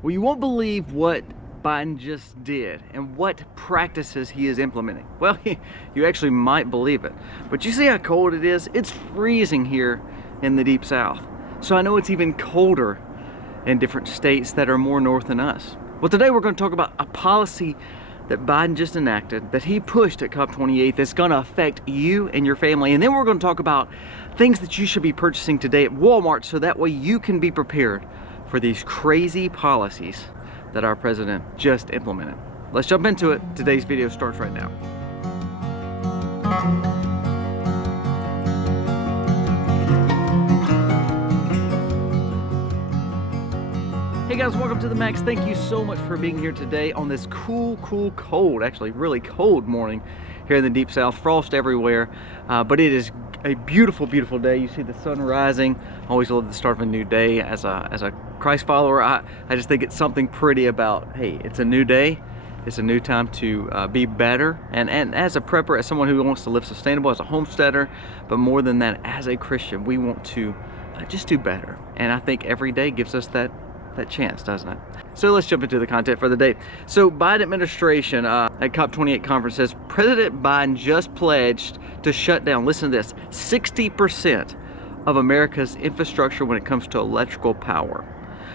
Well, you won't believe what Biden just did and what practices he is implementing. Well, you actually might believe it. But you see how cold it is? It's freezing here in the Deep South. So I know it's even colder in different states that are more north than us. Well, today we're going to talk about a policy that Biden just enacted, that he pushed at COP28, that's going to affect you and your family. And then we're going to talk about things that you should be purchasing today at Walmart so that way you can be prepared for these crazy policies that our president just implemented. Let's jump into it. Today's video starts right now. Hey guys, welcome to the Max. Thank you so much for being here today on this cold, actually really cold morning here in the Deep South. Frost everywhere, but it is a beautiful day. You see the sun rising. Always love the start of a new day. As a Christ follower, I just think it's something pretty about, hey, it's a new day. It's a new time to be better. And as a prepper, as someone who wants to live sustainable, as a homesteader, but more than that, as a Christian, we want to just do better. And I think every day gives us that chance, doesn't it? So let's jump into the content for the day. So Biden administration at COP28 conference says President Biden just pledged to shut down, listen to this, 60% of America's infrastructure when it comes to electrical power.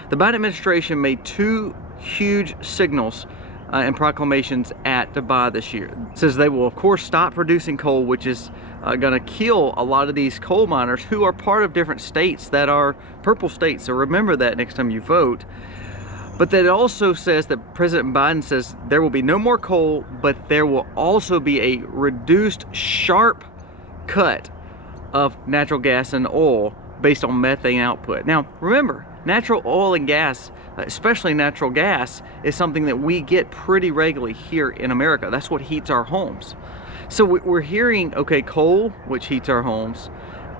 The Biden administration made two huge signals and proclamations at Dubai this year. It says they will of course stop producing coal, which is going to kill a lot of these coal miners who are part of different states that are purple states. So remember that next time you vote. But that it also says that President Biden says there will be no more coal, but there will also be a reduced, sharp cut of natural gas and oil based on methane output. Now remember, natural oil and gas, especially natural gas, is something that we get pretty regularly here in America. That's what heats our homes. So we're hearing, okay, coal, which heats our homes,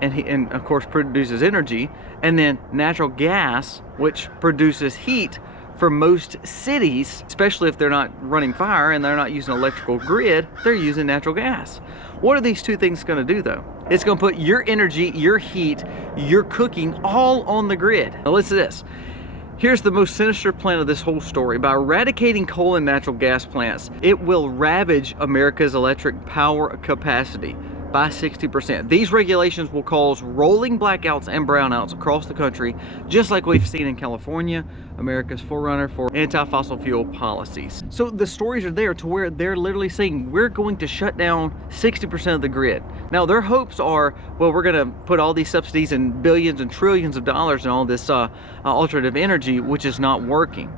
and of course produces energy, and then natural gas, which produces heat for most cities, especially if they're not running fire and they're not using an electrical grid, they're using natural gas. What are these two things going to do though? It's going to put your energy, your heat, your cooking all on the grid. Now listen to this. Here's the most sinister plan of this whole story. By eradicating coal and natural gas plants, it will ravage America's electric power capacity by 60%. These regulations will cause rolling blackouts and brownouts across the country, just like we've seen in California, America's forerunner for anti-fossil fuel policies. So the stories are there to where they're literally saying we're going to shut down 60% of the grid. Now their hopes are, well, we're going to put all these subsidies and billions and trillions of dollars in all this alternative energy, which is not working.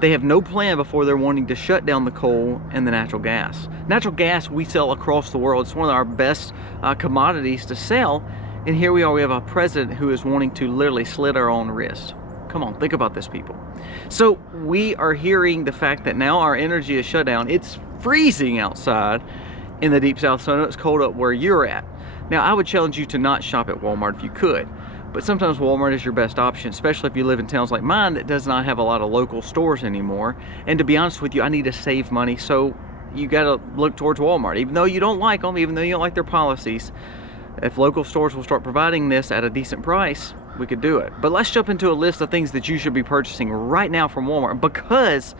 They have no plan before they're wanting to shut down the coal and the natural gas. Natural gas we sell across the world. It's one of our best commodities to sell. And here we are, we have a president who is wanting to literally slit our own wrist. Come on, think about this, people. So we are hearing the fact that now our energy is shut down. It's freezing outside in the Deep South, so I know it's cold up where you're at. Now I would challenge you to not shop at Walmart if you could. But sometimes Walmart is your best option, especially if you live in towns like mine that does not have a lot of local stores anymore. And to be honest with you, I need to save money, so you gotta look towards Walmart. Even though you don't like them, even though you don't like their policies, if local stores will start providing this at a decent price, we could do it. But let's jump into a list of things that you should be purchasing right now from Walmart, because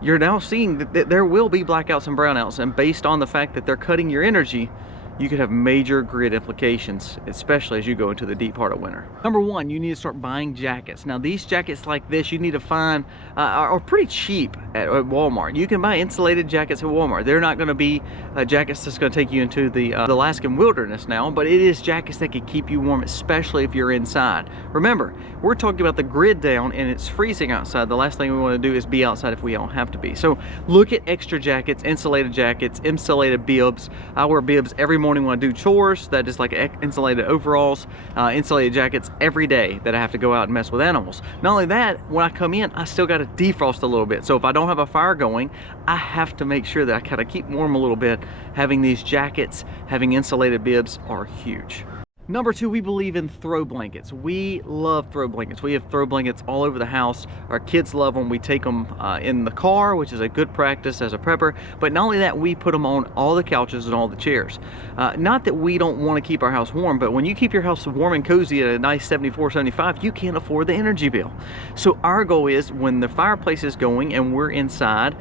you're now seeing that there will be blackouts and brownouts, and based on the fact that they're cutting your energy, you could have major grid implications, especially as you go into the deep part of winter. Number one, you need to start buying jackets. Now these jackets like this you need to find are pretty cheap at Walmart. You can buy insulated jackets at Walmart. They're not going to be jackets that's going to take you into the Alaskan wilderness now, but it is jackets that can keep you warm, especially if you're inside. Remember, we're talking about the grid down and it's freezing outside. The last thing we want to do is be outside if we don't have to be. So look at extra jackets, insulated bibs. I wear bibs every morning when I do chores. That is like insulated overalls, insulated jackets every day that I have to go out and mess with animals. Not only that, when I come in, I still got to defrost a little bit. So if I don't have a fire going, I have to make sure that I kind of keep warm a little bit. Having these jackets, having insulated bibs are huge. Number two, we believe in throw blankets. We love throw blankets. We have throw blankets all over the house. Our kids love them. We take them in the car, which is a good practice as a prepper. But not only that, we put them on all the couches and all the chairs. Not that we don't want to keep our house warm, but when you keep your house warm and cozy at a nice 74, 75, you can't afford the energy bill. So our goal is when the fireplace is going and we're inside,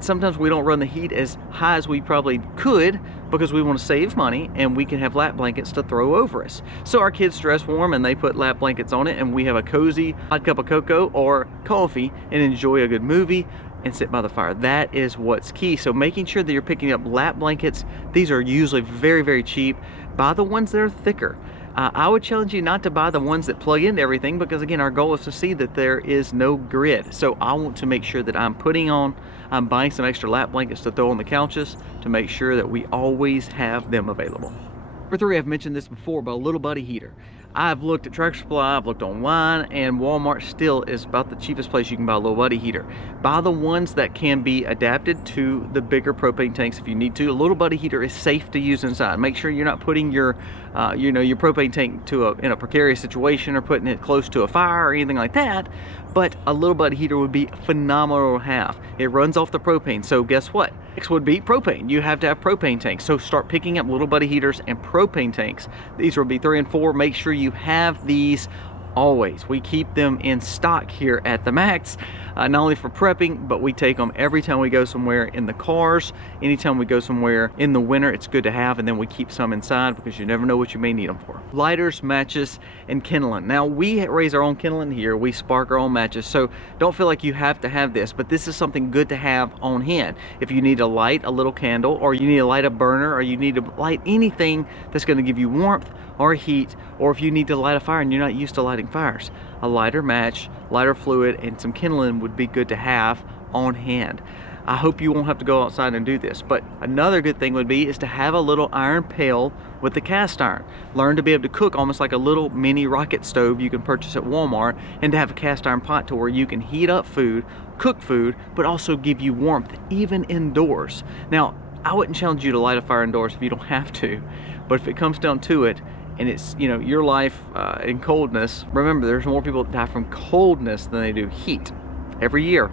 sometimes we don't run the heat as high as we probably could because we want to save money, and we can have lap blankets to throw over us. So our kids dress warm and they put lap blankets on it, and we have a cozy hot cup of cocoa or coffee and enjoy a good movie and sit by the fire. That is what's key. So making sure that you're picking up lap blankets. These are usually very, very cheap. Buy the ones that are thicker. I would challenge you not to buy the ones that plug into everything, because again, our goal is to see that there is no grid. So I want to make sure that I'm buying some extra lap blankets to throw on the couches to make sure that we always have them available. Number three, I've mentioned this before, but a little buddy heater. I've looked at Tractor Supply, I've looked online, and Walmart still is about the cheapest place you can buy a little buddy heater. Buy the ones that can be adapted to the bigger propane tanks if you need to. A little buddy heater is safe to use inside. Make sure you're not putting your your propane tank in a precarious situation or putting it close to a fire or anything like that. But a little buddy heater would be phenomenal to have. It runs off the propane, so guess what? Next would be propane. You have to have propane tanks. So start picking up little buddy heaters and propane tanks. These will be 3 and 4. Make sure you have these always. We keep them in stock here at the Max, not only for prepping, but we take them every time we go somewhere in the cars. Anytime we go somewhere in the winter, it's good to have, and then we keep some inside because you never know what you may need them for. Lighters, matches, and kindling. Now, we raise our own kindling here. We spark our own matches, so don't feel like you have to have this, but this is something good to have on hand. If you need to light a little candle, or you need to light a burner, or you need to light anything that's going to give you warmth or heat, or if you need to light a fire and you're not used to lighting fires, a lighter match, lighter fluid, and some kindling would be good to have on hand. I hope you won't have to go outside and do this, but another good thing would be is to have a little iron pail with the cast iron. Learn to be able to cook almost like a little mini rocket stove you can purchase at Walmart, and to have a cast iron pot to where you can heat up food, cook food, but also give you warmth even indoors. Now, I wouldn't challenge you to light a fire indoors if you don't have to, but if it comes down to it, and it's, you know, your life in coldness, remember there's more people that die from coldness than they do heat every year.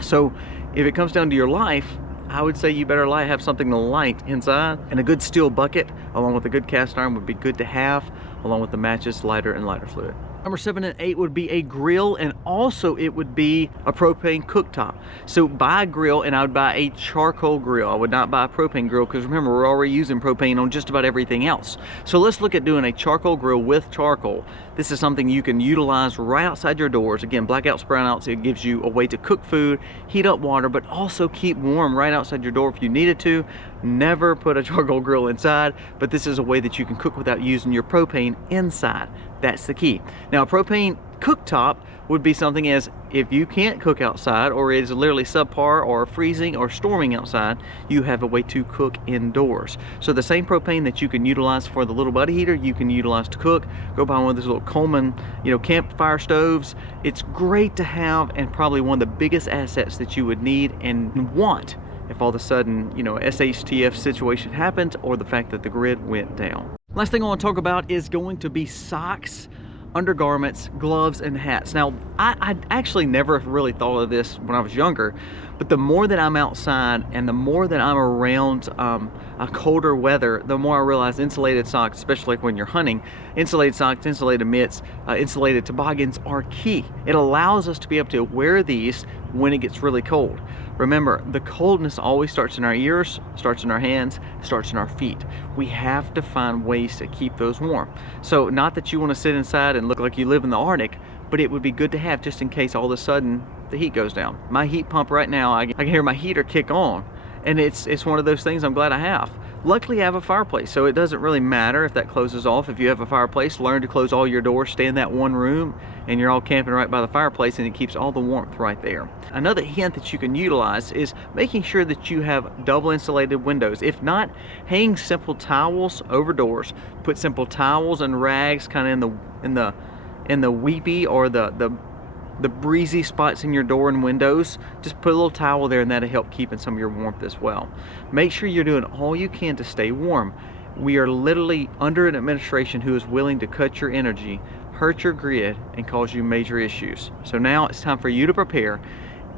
So if it comes down to your life, I would say you better have something to light inside, and a good steel bucket along with a good cast iron would be good to have, along with the matches, lighter, and lighter fluid. Number 7 and 8 would be a grill, and also it would be a propane cooktop. So buy a grill, and I would buy a charcoal grill. I would not buy a propane grill, because remember, we're already using propane on just about everything else. So let's look at doing a charcoal grill with charcoal. This is something you can utilize right outside your doors. Again, blackouts, brownouts, it gives you a way to cook food, heat up water, but also keep warm right outside your door if you needed to. Never put a charcoal grill inside, but this is a way that you can cook without using your propane inside. That's the key. Now, a propane cooktop would be something as if you can't cook outside, or it is literally subpar or freezing or storming outside, you have a way to cook indoors. So the same propane that you can utilize for the little buddy heater, you can utilize to cook. Go buy one of those little Coleman, campfire stoves. It's great to have, and probably one of the biggest assets that you would need and want if all of a sudden, a SHTF situation happened, or the fact that the grid went down. Last thing I want to talk about is going to be socks, undergarments, gloves, and hats. Now, I actually never really thought of this when I was younger, but the more that I'm outside and the more that I'm around a colder weather, the more I realize insulated socks, especially when you're hunting, insulated socks, insulated mitts, insulated toboggans are key. It allows us to be able to wear these when it gets really cold. Remember, the coldness always starts in our ears, starts in our hands, starts in our feet. We have to find ways to keep those warm. So not that you want to sit inside and look like you live in the Arctic, but it would be good to have just in case all of a sudden the heat goes down. My heat pump right now, I can hear my heater kick on, and it's one of those things I'm glad I have. Luckily, I have a fireplace, so it doesn't really matter if that closes off. If you have a fireplace, learn to close all your doors, stay in that one room, and you're all camping right by the fireplace, and it keeps all the warmth right there. Another hint that you can utilize is making sure that you have double insulated windows. If not, hang simple towels over doors. Put simple towels and rags kind of in the weepy or the breezy spots in your door and windows. Just put a little towel there, and that'll help keeping some of your warmth as well. Make sure you're doing all you can to stay warm. We are literally under an administration who is willing to cut your energy, hurt your grid, and cause you major issues. So now it's time for you to prepare.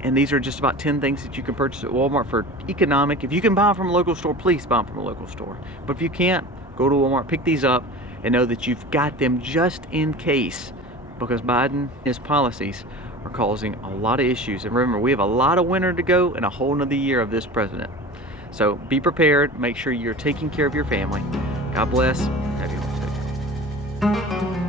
And these are just about 10 things that you can purchase at Walmart for economic. If you can buy them from a local store, please buy them from a local store. But if you can't, go to Walmart, pick these up, and know that you've got them just in case, because Biden, his policies are causing a lot of issues. And remember, we have a lot of winter to go and a whole nother year of this president. So be prepared, make sure you're taking care of your family. God bless. Happy Wednesday.